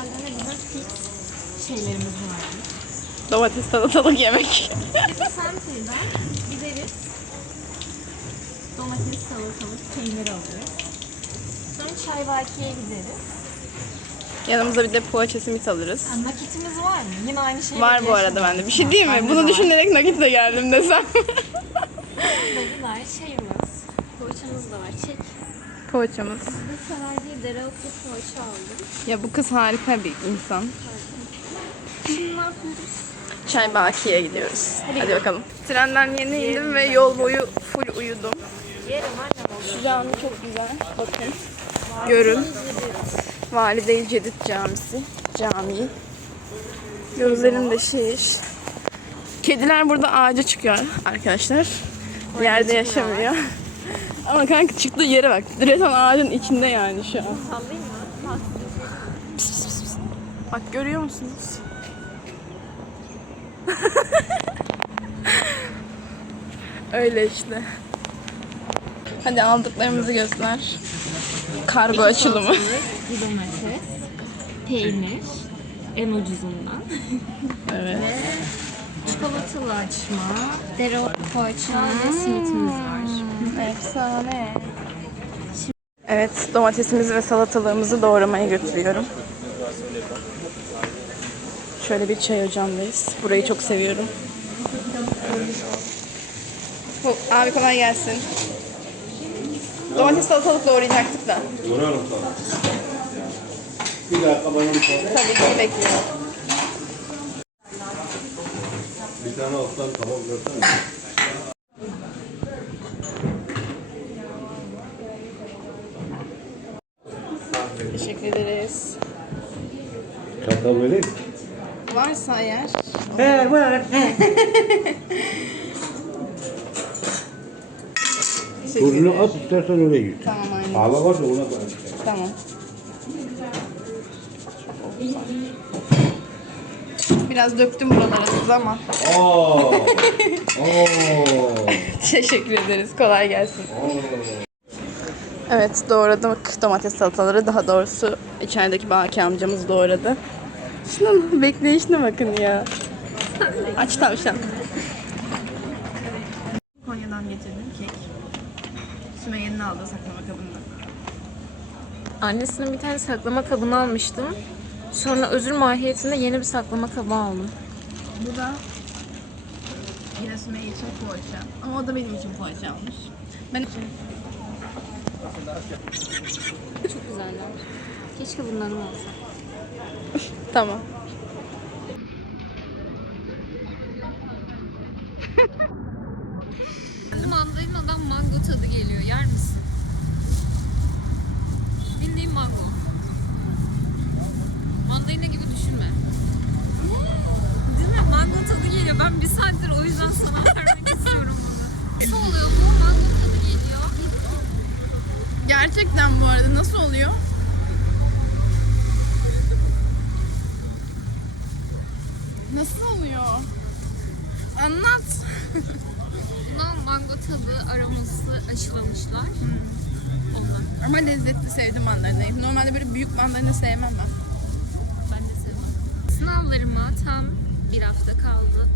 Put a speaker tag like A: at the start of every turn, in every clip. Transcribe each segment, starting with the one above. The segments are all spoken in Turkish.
A: herhalde ne güzel fit şeylerimiz vardı. Domates salatalık yemek.
B: Samsun'dan gideriz. Domates salatalık peynir alırız. Sonra çay çayvakiye gideriz.
A: Yanımıza bir de poğaça simit alırız.
B: Yani nakitimiz var mı? Yine aynı şey.
A: Var bu arada bende. Bir şey değil mi? Bunu düşünerek nakitle geldim desem.
B: Dediler şeyimiz. Poğaçamız da var. Çek.
A: Poğaçamız.
B: Bu sefer değil dereotlu poğaça aldım.
A: Ya bu kız harika bir insan.
B: Şimdi ne yapıyoruz?
A: Çay Baki'ye gidiyoruz. Hadi bakalım. Trenden yeni indim ve yol boyu full uyudum.
B: Yerim.
A: Şu cami çok güzel. Bakın. Görün. Valide-i Cedid Camisi. Camii. Gözlerim de şiş. Kediler burada ağaca çıkıyor arkadaşlar. Yerde yaşamıyor. Ama kanka çıktığı yere bak. Resmen ağacın içinde yani şu an.
B: Sallayayım mı?
A: Bak görüyor musunuz? Öyle işte. Hadi aldıklarımızı göster. Kargo açılımı.
B: Domates, peynir, en ucuzundan.
A: Evet.
B: Çikolatalı açma, dereotlu poğaça ve simitimiz var.
A: Efsane. Evet, domatesimizi ve salatalığımızı doğramaya götürüyorum. Şöyle bir çay ocağındayız. Burayı çok seviyorum. Bu, abi kolay gelsin. Domates salatalık doğrayacaktık da.
C: Yorarım sana. Bir dakika bana bir tane.
A: Tabii ki bekliyorum.
C: Bir tane alttan tamam versene.
A: Teşekkür ederiz.
C: Çatal vereyim.
A: Varsa eğer.
C: He var. Tuzunu at istersen öyle git.
A: Tamam aynen.
C: Ağla var da ona bak.
A: Tamam. Biraz döktüm buralara siz ama.
C: Aa. Oo.
A: Teşekkür ederiz. Kolay gelsin. Evet doğradık domates salataları. Daha doğrusu içerideki Baki amcamız doğradı. Şunun bekleyişine bakın ya. Aç tavşan. Konya'dan getirdim kek. Sümeyye'nin aldığı saklama kabından.
B: Annesinin bir tane saklama kabını almıştım. Sonra özür mahiyetinde yeni bir saklama kabı aldım.
A: Bu da Sümeyye için poğaça. Ama o da benim için poğaça almış. Ben
B: Çok güzeller. Keşke bunların olsa.
A: Tamam.
B: Mandalinadan mango tadı geliyor. Yer misin? Bildiğin mango. Mandalina gibi düşünme. Değil mi? Mango tadı geliyor. Ben bir saattir o yüzden sana vermek istiyorum bunu. Nasıl oluyor bu? Mango tadı geliyor.
A: Gerçekten bu arada nasıl oluyor? Nasıl oluyor? Anlat.
B: Buna mango tadı aroması aşılamışlar. Ondan.
A: Ama lezzetli sevdim mandalinayı. Normalde böyle büyük mandalina sevmem ben.
B: Sınavlarıma tam bir hafta kaldı.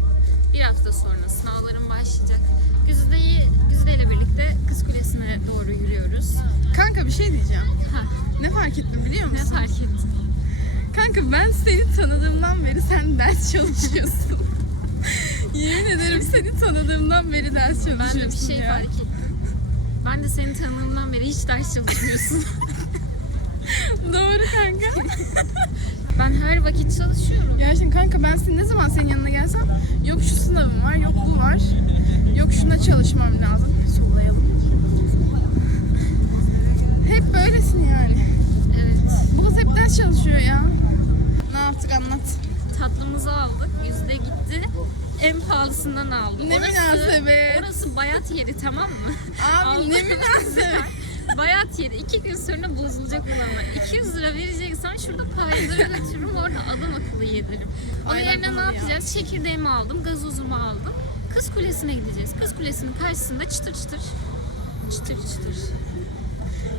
B: Bir hafta sonra sınavlarım başlayacak. Güzide'yi, Güzide ile birlikte Kız Kulesi'ne doğru yürüyoruz.
A: Kanka bir şey diyeceğim.
B: Ha,
A: Ne fark ettim biliyor
B: ne
A: musun?
B: fark ettin?
A: Kanka ben seni tanıdığımdan beri sen ders çalışıyorsun. Yemin ederim seni tanıdığımdan beri ders çalışıyorsun
B: Ben de bir şey
A: ya.
B: fark ettim. Ben de senin tanıdığımdan beri hiç ders çalışmıyorsun.
A: Doğru kanka.
B: ben her vakit çalışıyorum.
A: Gerçekten kanka ben senin ne zaman senin yanına gelsem yok şu sınavım var, yok bu var. Yok şuna çalışmam lazım. Sollayalım. Hep böylesin yani.
B: Evet.
A: Bu kız hep ders çalışıyor ya. Ne yaptık anlat.
B: Tatlımızı aldık. Yüzde gitti. En pahalısından aldım.
A: Ne münasebet.
B: Orası bayat yeri tamam mı?
A: Abi
B: Aldım.
A: ne münasebet.
B: Bayat yeri. iki gün sonra bozulacak olan var. 200 lira vereceksen şurada payları götürürüm orada adam akıllı yediririm. Onun
A: Aynen
B: yerine ne
A: ya.
B: yapacağız? Çekirdeğimi aldım, gazozumu aldım. Kız Kulesi'ne gideceğiz. Kız Kulesi'nin karşısında çıtır çıtır. Çıtır çıtır.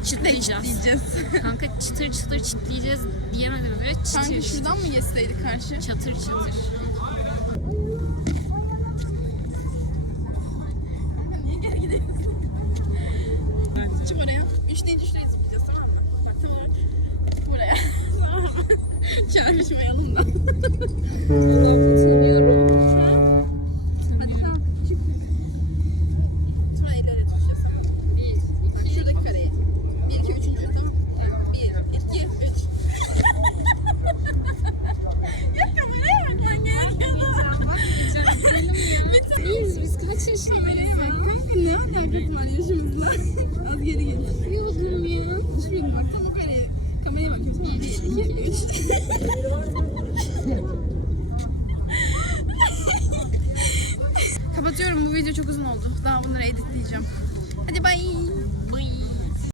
B: Çıtlayacağız.
A: Diyeceğiz.
B: Kanka çıtır çıtır çıtlayacağız diyemedim böyle çıtır
A: Kanka şuradan mı geçseydik karşı?
B: Çatır çatır.
A: Üç deyince şuraya zıplayacağız tamam mı? Bak tam olarak buraya. Tamam mı? Çarpışmayalım da. Hadi tamam. Çık. Sonra el ele tutacağız tamam mı? Bak şuradaki kareyi. Bir, iki, üçüncü oyun tamam mı? Bir, iki, üç. ya kameraya bak ben gerekiyordu.
B: Biz, biz kaç yaşındayız ya?
A: Kanka alakası var yaşımızla? Az geri gel.
B: Yıldırım ya.
A: Şuraya bak tam o kareye. Kameraya bak. Bir, iki, üç. Kapatıyorum bu video çok uzun oldu. Daha bunları editleyeceğim. Hadi bye.